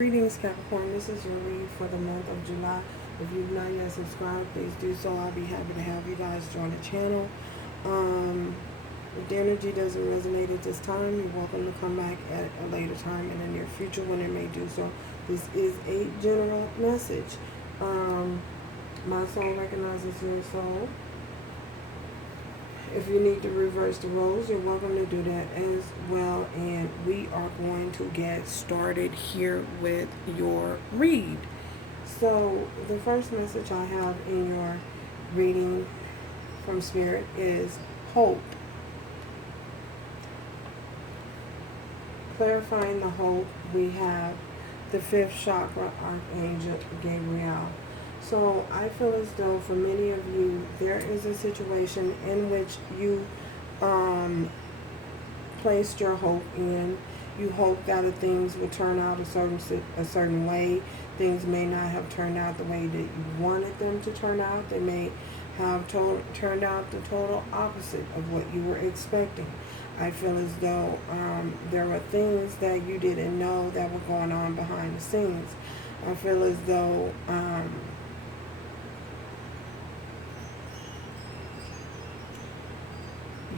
Greetings, Capricorn. This is your read for the month of July. If you've not yet subscribed, please do so. I'll be happy to have you guys join the channel. If the energy doesn't resonate at this time, you're welcome to come back at a later time in the near future when it may do so. This is a general message. My soul recognizes your soul. If you need to reverse the roles, you're welcome to do that as well. And we are going to get started here with your read. So the first message I have in your reading from Spirit is hope. Clarifying the hope, we have the fifth chakra, Archangel Gabriel. So I feel as though for many of you, there is a situation in which you placed your hope in. You hoped that things would turn out a certain way. Things may not have turned out the way that you wanted them to turn out. They may have turned out the total opposite of what you were expecting. I feel as though there were things that you didn't know that were going on behind the scenes. I feel as though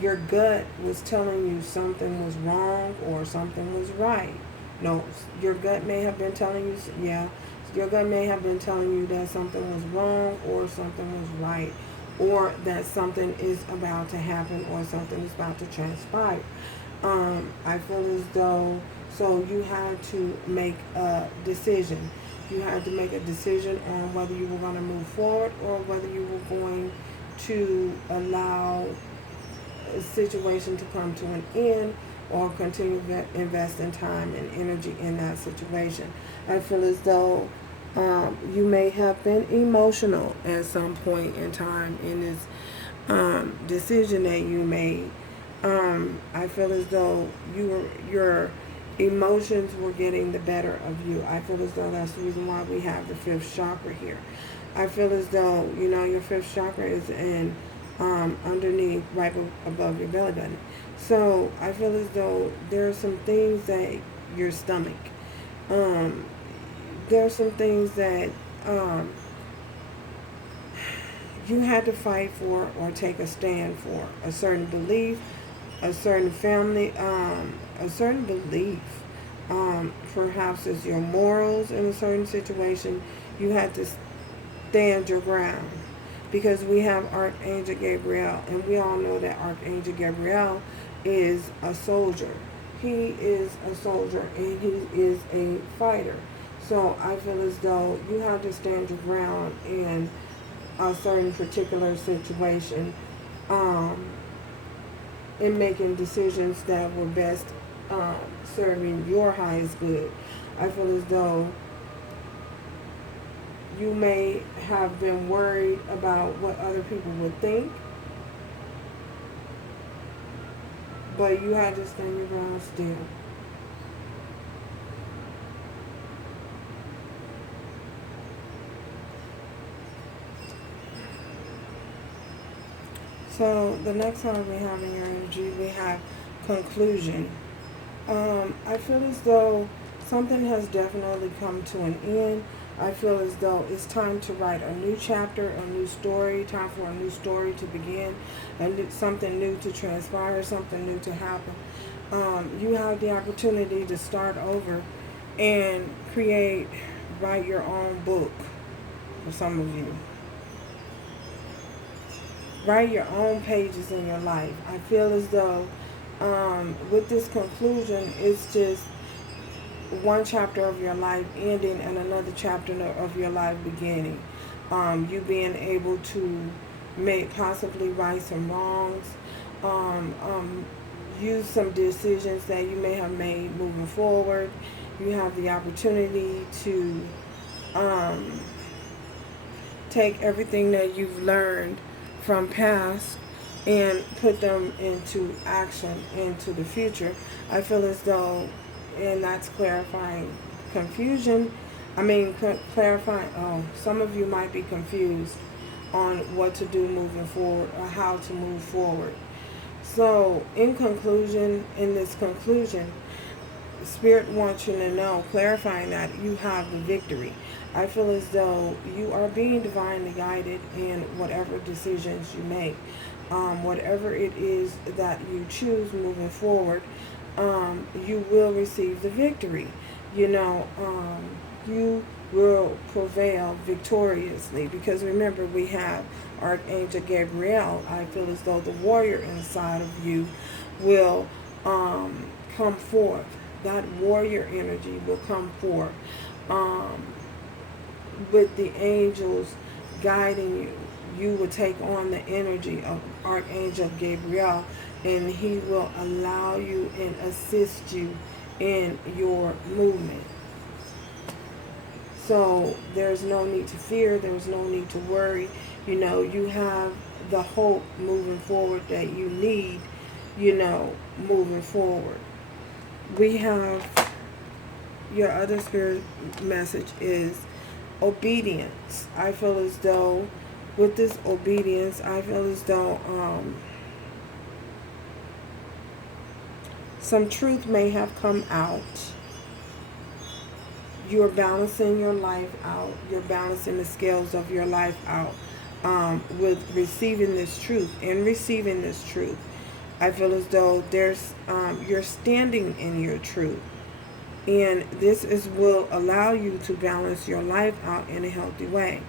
your gut was telling you something was wrong or something was right. No, your gut may have been telling you, your gut may have been telling you that something was wrong or something was right, or that something is about to happen or something is about to transpire. I feel as though, so you had to make a decision. You had to make a decision on whether you were going to move forward or whether you were going to allow a situation to come to an end or continue to invest in time and energy in that situation. I feel as though you may have been emotional at some point in time in this decision that you made. I feel as though your emotions were getting the better of you. I feel as though that's the reason why we have the fifth chakra here. I feel as though, your fifth chakra is in underneath, right above your belly button. So I feel as though there are some things that your stomach, there are some things that you had to fight for or take a stand for. A certain belief, a certain family, a certain belief. Perhaps it's your morals in a certain situation. You had to stand your ground. Because we have Archangel Gabriel, and we all know that Archangel Gabriel is a soldier. He is a soldier, and he is a fighter. So I feel as though you have to stand your ground in a certain particular situation, in making decisions that were best serving your highest good. I feel as though you may have been worried about what other people would think, but you had to stand your ground still. So the next time we have in your energy, we have conclusion. I feel as though something has definitely come to an end. I feel as though it's time to write a new chapter, a new story, time for a new story to begin, and something new to transpire, something new to happen. You have the opportunity to start over and write your own book for some of you. Write your own pages in your life. I feel as though with this conclusion, it's just one chapter of your life ending and another chapter of your life beginning. You being able to possibly right some wrongs, use some decisions that you may have made moving forward. You have the opportunity to take everything that you've learned from past and put them into action into the future. I feel as though, and that's clarifying confusion. Clarifying, some of you might be confused on what to do moving forward or how to move forward. So in this conclusion, Spirit wants you to know, clarifying that you have the victory. I feel as though you are being divinely guided in whatever decisions you make. Whatever it is that you choose moving forward, you will receive the victory. You know, you will prevail victoriously, because remember, we have Archangel Gabriel. I feel as though the warrior inside of you will come forth. That warrior energy will come forth with the angels guiding you. You will take on the energy of Archangel Gabriel, and he will allow you and assist you in your movement. So there's no need to fear. There's no need to worry. You know, you have the hope moving forward that you need, you know, moving forward. We have your other spirit message is obedience. I feel as though with this obedience, I feel as though some truth may have come out. You're balancing your life out. You're balancing the scales of your life out with receiving this truth. And receiving this truth, I feel as though there's you're standing in your truth. And this will allow you to balance your life out in a healthy way.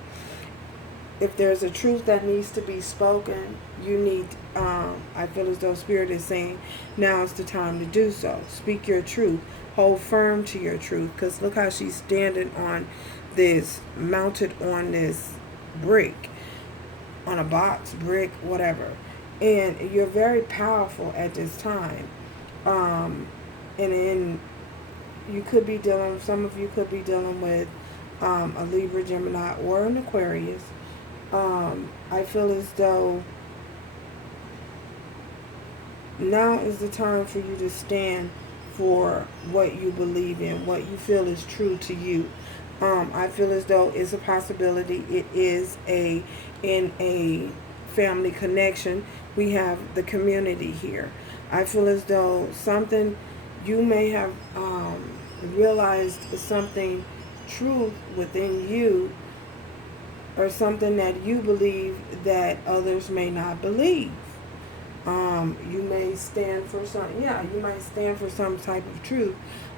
If there's a truth that needs to be spoken, you need, I feel as though Spirit is saying, now is the time to do so. Speak your truth. Hold firm to your truth. Because look how she's standing on this, mounted on this brick, on a box, brick, whatever. And you're very powerful at this time. And in, you could be dealing, some of you could be dealing with a Libra, Gemini, or an Aquarius. I feel as though now is the time for you to stand for what you believe in, what you feel is true to you. I feel as though it's a possibility. It is in a family connection. We have the community here. I feel as though something you may have realized something true within you, or something that you believe that others may not believe. You may stand for you might stand for some type of truth.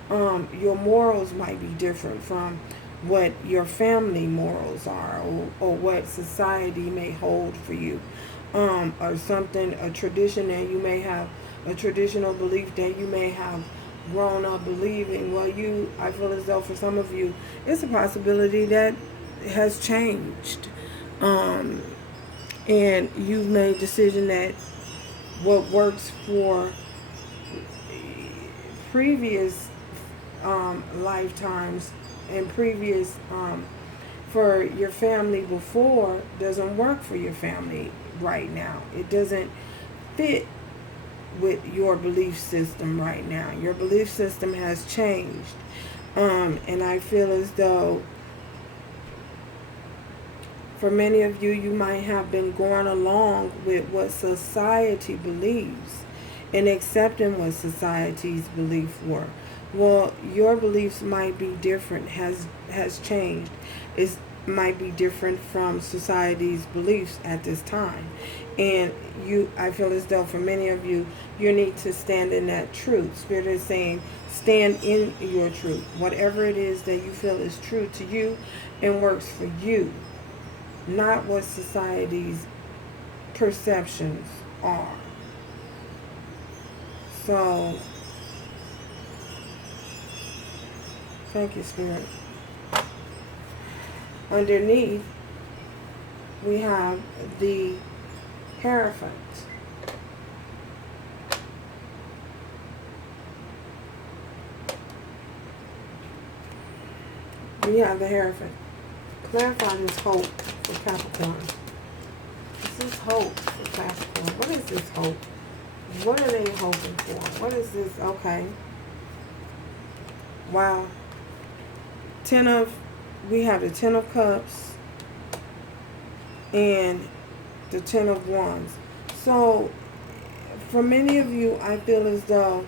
Your morals might be different from what your family morals are, or what society may hold for you. Or something, a tradition that you may have, a traditional belief that you may have grown up believing. Well, I feel as though for some of you, it's a possibility that has changed. And you've made a decision that what works for previous lifetimes and previous for your family before doesn't work for your family right now. It doesn't fit with your belief system right now. Your belief system has changed. And I feel as though for many of you, you might have been going along with what society believes and accepting what society's beliefs were. Well, your beliefs might be different, has changed. It might be different from society's beliefs at this time. And I feel as though for many of you, you need to stand in that truth. Spirit is saying, stand in your truth. Whatever it is that you feel is true to you and works for you. Not what society's perceptions are. So, thank you, Spirit. Underneath, we have the Hierophant. We have the Hierophant. Clarify this hope for Capricorn. This is hope for Capricorn. What is this hope? What are they hoping for? What is this? Okay. Wow. We have the Ten of Cups and the Ten of Wands. So, for many of you, I feel as though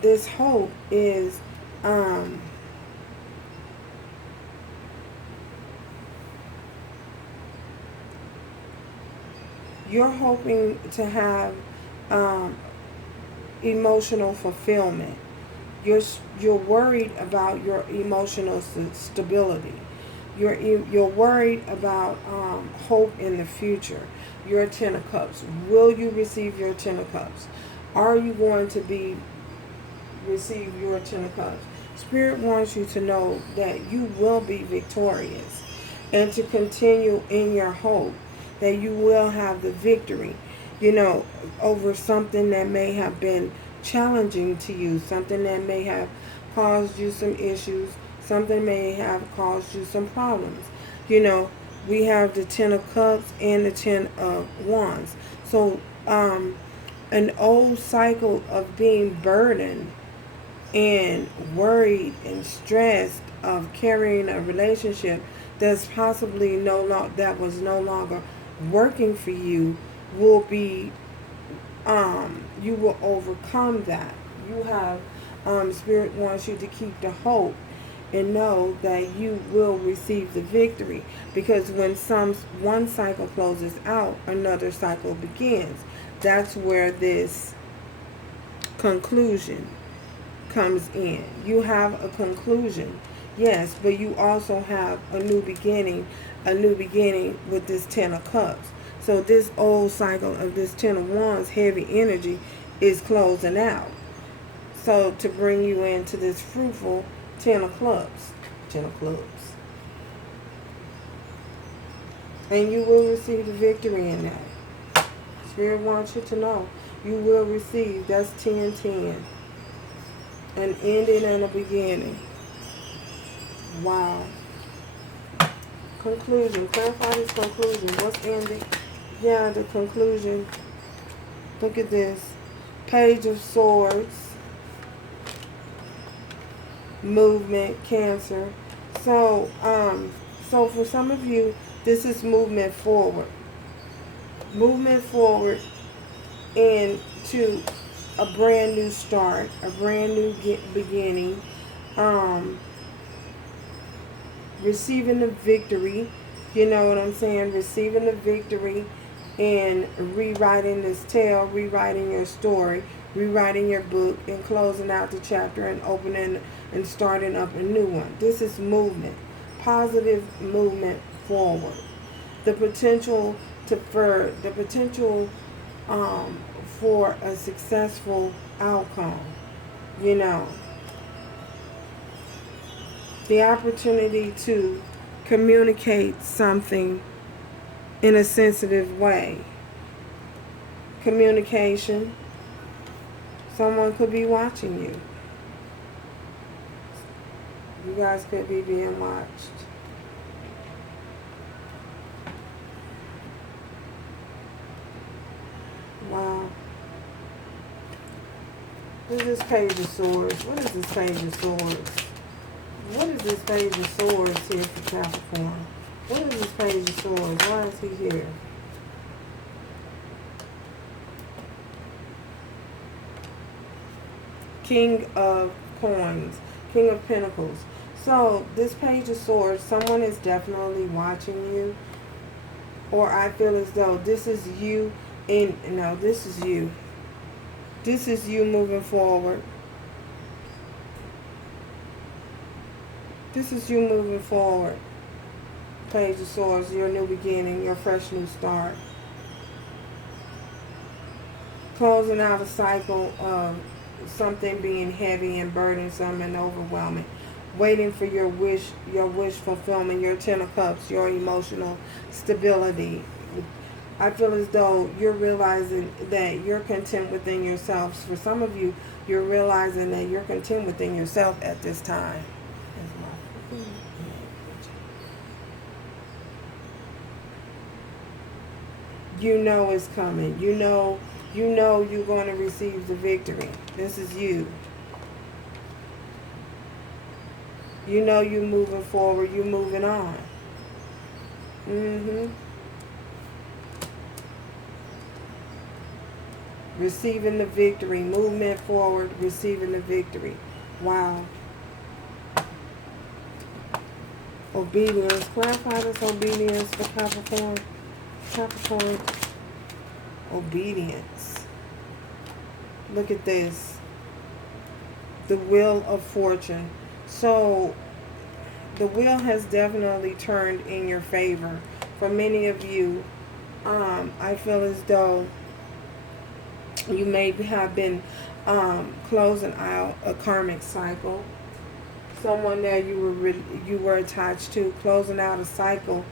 this hope is you're hoping to have um, emotional fulfillment. You're worried about your emotional stability. You're worried about hope in the future. Your Ten of Cups. Will you receive your Ten of Cups? Are you going to receive your Ten of Cups? Spirit wants you to know that you will be victorious, and to continue in your hope that you will have the victory, over something that may have been challenging to you, something that may have caused you some issues, something may have caused you some problems. We have the Ten of Cups and the Ten of Wands. So, an old cycle of being burdened and worried and stressed of carrying a relationship that's possibly that was no longer working for you will be you will overcome that. You have Spirit wants you to keep the hope and know that you will receive the victory, because when one cycle closes out, another cycle begins. That's where this conclusion comes in. You have a conclusion, yes, but you also have a new beginning with this Ten of Cups. So this old cycle of this Ten of Wands, heavy energy, is closing out. So to bring you into this fruitful Ten of Clubs. Ten of Clubs. And you will receive the victory in that. Spirit wants you to know you will receive. That's 10-10. An ending and a beginning. Wow. Conclusion. Clarify this conclusion. What's ending? Yeah, the conclusion. Look at this. Page of Swords. Movement. Cancer. So for some of you, this is movement forward. Movement forward into a brand new start, a brand new beginning, receiving the victory, you know what I'm saying, receiving the victory and rewriting this tale, rewriting your story, rewriting your book, and closing out the chapter and opening and starting up a new one. This is movement, positive movement forward. The potential for a successful outcome, the opportunity to communicate something in a sensitive way. Communication. Someone could be watching you. You guys could be being watched. Wow. What is this Page of Swords? What is this Page of Swords? What is this Page of Swords here for Capricorn? What is this Page of Swords? Why is he here? King of Coins. King of Pentacles. So, this Page of Swords, someone is definitely watching you. Or I feel as though this is you. No, this is you. This is you moving forward. This is you moving forward. Page of Swords, your new beginning, your fresh new start. Closing out a cycle of something being heavy and burdensome and overwhelming. Waiting for your wish fulfillment, your Ten of Cups, your emotional stability. I feel as though you're realizing that you're content within yourselves. For some of you, you're realizing that you're content within yourself at this time. You know it's coming. You know you're going to receive the victory. This is you. You know you're moving forward. You're moving on. Receiving the victory. Movement forward. Receiving the victory. Wow. Obedience. Clarify this obedience for Capricorn. Capricorn. Obedience. Look at this. The Wheel of Fortune. So, the wheel has definitely turned in your favor. For many of you, I feel as though you may have been closing out a karmic cycle. Someone that you were attached to, closing out a cycle.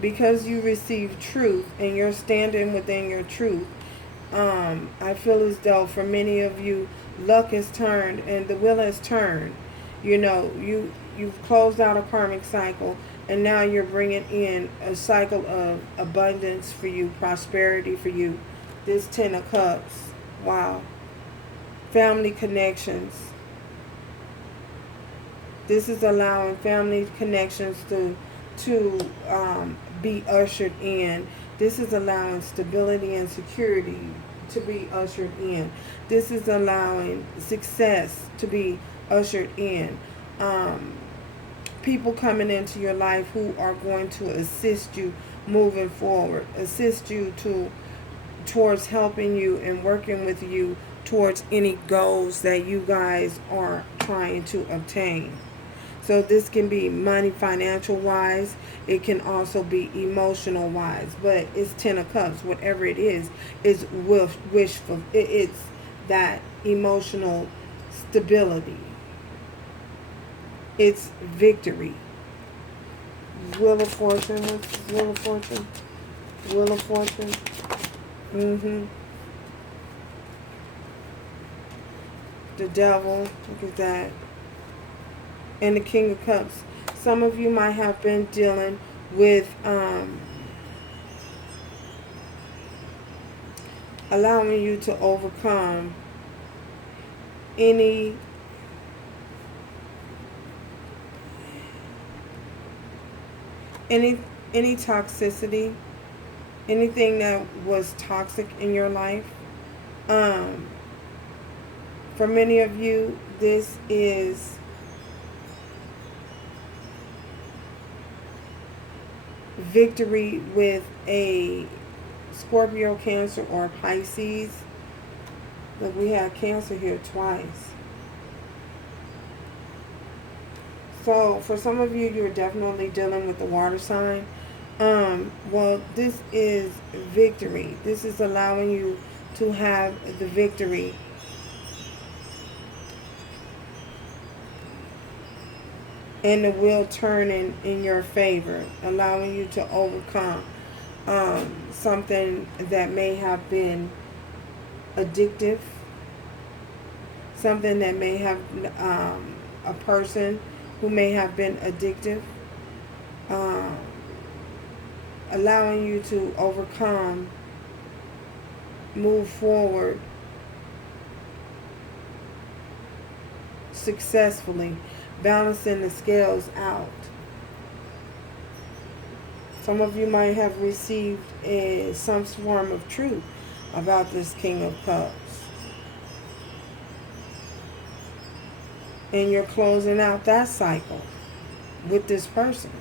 Because you receive truth and you're standing within your truth, I feel as though for many of you, luck has turned and the wheel has turned. You know, you've closed out a karmic cycle, and now you're bringing in a cycle of abundance for you, prosperity for you. This 10 of Cups. Wow. Family connections. This is allowing family connections to be ushered in. This is allowing stability and security to be ushered in. This is allowing success to be ushered in. People coming into your life who are going to assist you moving forward, assist you towards helping you and working with you towards any goals that you guys are trying to obtain. So this can be money, financial wise. It can also be emotional wise. But it's 10 of Cups. Whatever it is wishful. It's that emotional stability. It's victory. Wheel of Fortune. What's Wheel of Fortune? Wheel of Fortune. The Devil. Look at that. And the King of Cups. Some of you might have been dealing with allowing you to overcome any toxicity, anything that was toxic in your life. For many of you, this is victory with a Scorpio, Cancer, or Pisces. Look, we have Cancer here twice. So for some of you, you're definitely dealing with the water sign. Well, this is victory. This is allowing you to have the victory. And the wheel turning in your favor, allowing you to overcome something that may have been addictive, something that may have a person who may have been addictive, allowing you to overcome, move forward successfully, balancing the scales out. Some of you might have received some form of truth about this King of Cups. And you're closing out that cycle with this person.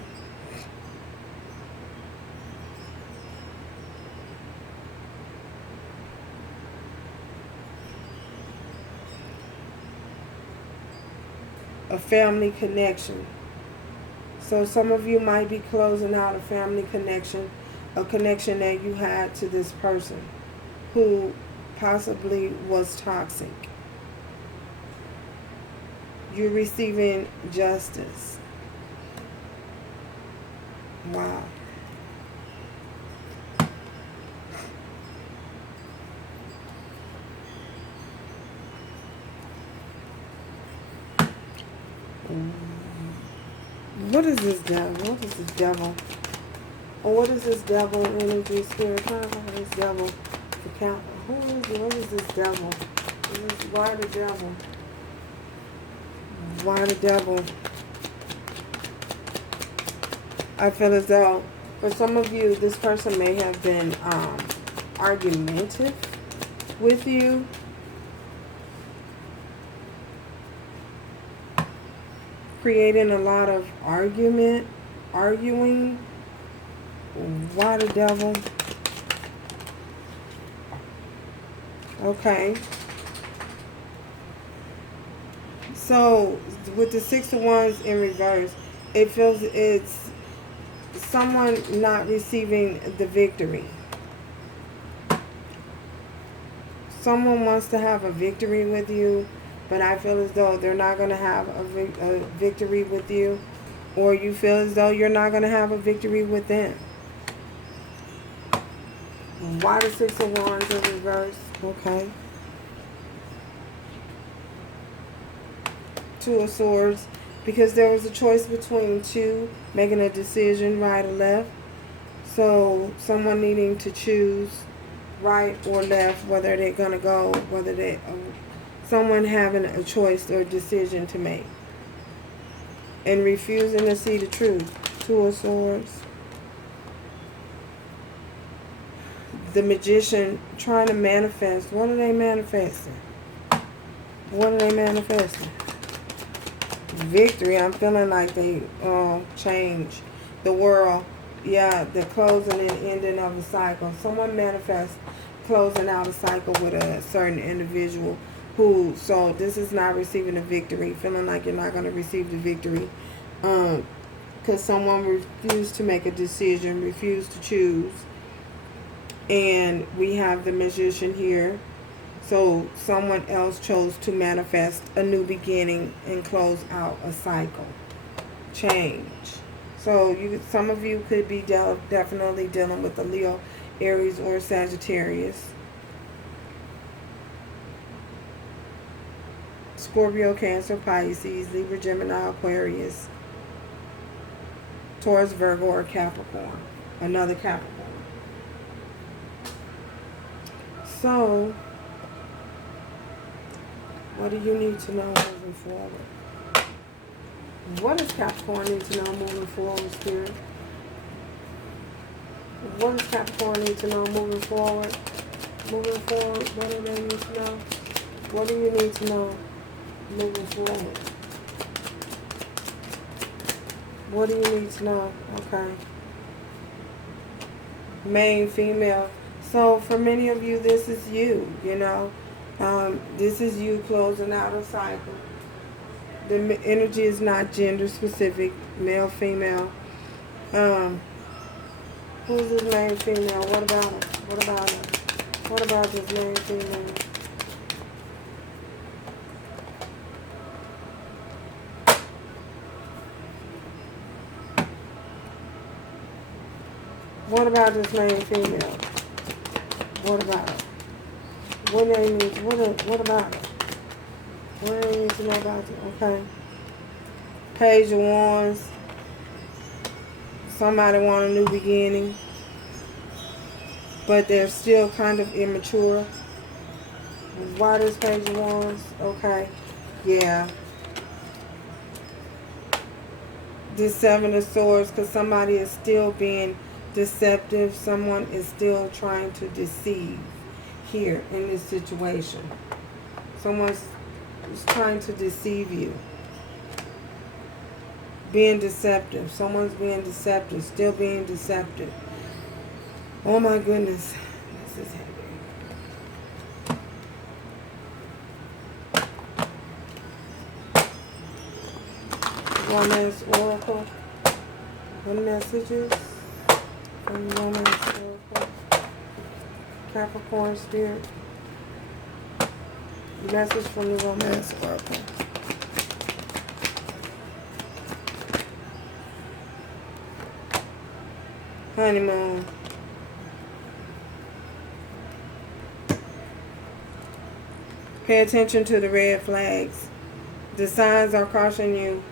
A family connection. So some of you might be closing out a family connection, a connection that you had to this person who possibly was toxic. You're receiving justice. Wow. What is this devil? What is this devil? Or what is this devil energy spirit? What is this devil? What is this devil? Why the devil? Why the devil? I feel as though for some of you, this person may have been argumentative with you. Creating a lot of arguing. Why the devil? Okay. So with the Six of Wands in reverse, it feels it's someone not receiving the victory. Someone wants to have a victory with you, but I feel as though they're not going to have a victory with you. Or you feel as though you're not going to have a victory with them. Why the Six of Wands in reverse? Okay. Two of Swords. Because there was a choice between two, making a decision, right or left. So someone needing to choose right or left, whether they're going to go, whether they... someone having a choice or decision to make. And refusing to see the truth. Two of Swords. The Magician trying to manifest. What are they manifesting? What are they manifesting? Victory. I'm feeling like they change the world. Yeah, the closing and ending of a cycle. Someone manifests closing out a cycle with a certain individual who, so this is not receiving a victory. Feeling like you're not going to receive the victory. Because someone refused to make a decision, refused to choose. And we have the Magician here. So someone else chose to manifest a new beginning and close out a cycle. Change. So some of you could be definitely dealing with a Leo, Aries, or Sagittarius. Scorpio, Cancer, Pisces, Libra, Gemini, Aquarius, Taurus, Virgo, or Capricorn. Another Capricorn. So, what do you need to know moving forward? What does Capricorn need to know moving forward, Spirit? What does Capricorn need to know moving forward? Moving forward, what do they need to know? What do you need to know moving forward? What do you need to know? Okay. Main, female. So for many of you, this is you, you know. This is you closing out a cycle. The energy is not gender specific, male, female. Who's this main female? What about her? What about her? What about this main female? What about this main female? What about it? What do they need? What about it? What do they need to know about it? Okay. Page of Wands. Somebody want a new beginning, but they're still kind of immature. Why this Page of Wands? Okay. Yeah. This Seven of Swords, because somebody is still being deceptive. Someone is still trying to deceive here in this situation. Someone's trying to deceive you. Being deceptive. Someone's being deceptive. Still being deceptive. Oh my goodness. This is heavy. Romance Oracle. What messages? From Romance Oracle. Capricorn Spirit. Message from the Romance Oracle. Honeymoon. Pay attention to the red flags. The signs are cautioning you.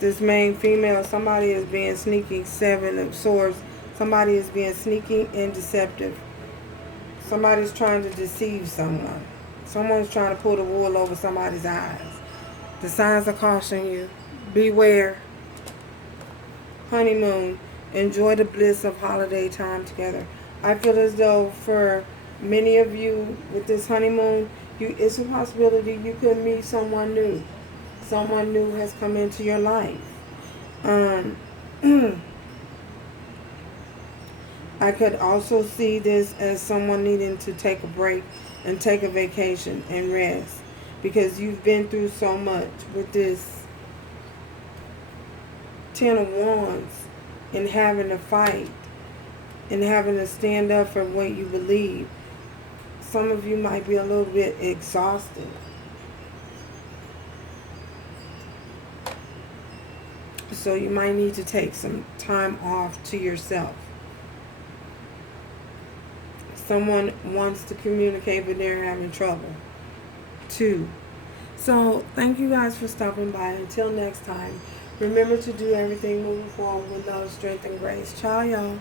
This main female, somebody is being sneaky. Seven of Swords. Somebody is being sneaky and deceptive. Somebody's trying to deceive someone. Someone's trying to pull the wool over somebody's eyes. The signs are cautioning you. Beware. Honeymoon. Enjoy the bliss of holiday time together. I feel as though for many of you with this honeymoon, it's a possibility you could meet someone new. Someone new has come into your life. I could also see this as someone needing to take a break and take a vacation and rest, because you've been through so much with this 10 of Wands and having to fight and having to stand up for what you believe. Some of you might be a little bit exhausted. So you might need to take some time off to yourself. Someone wants to communicate, but they're having trouble too. So thank you guys for stopping by. Until next time, remember to do everything moving forward with love, strength, and grace. Ciao, y'all.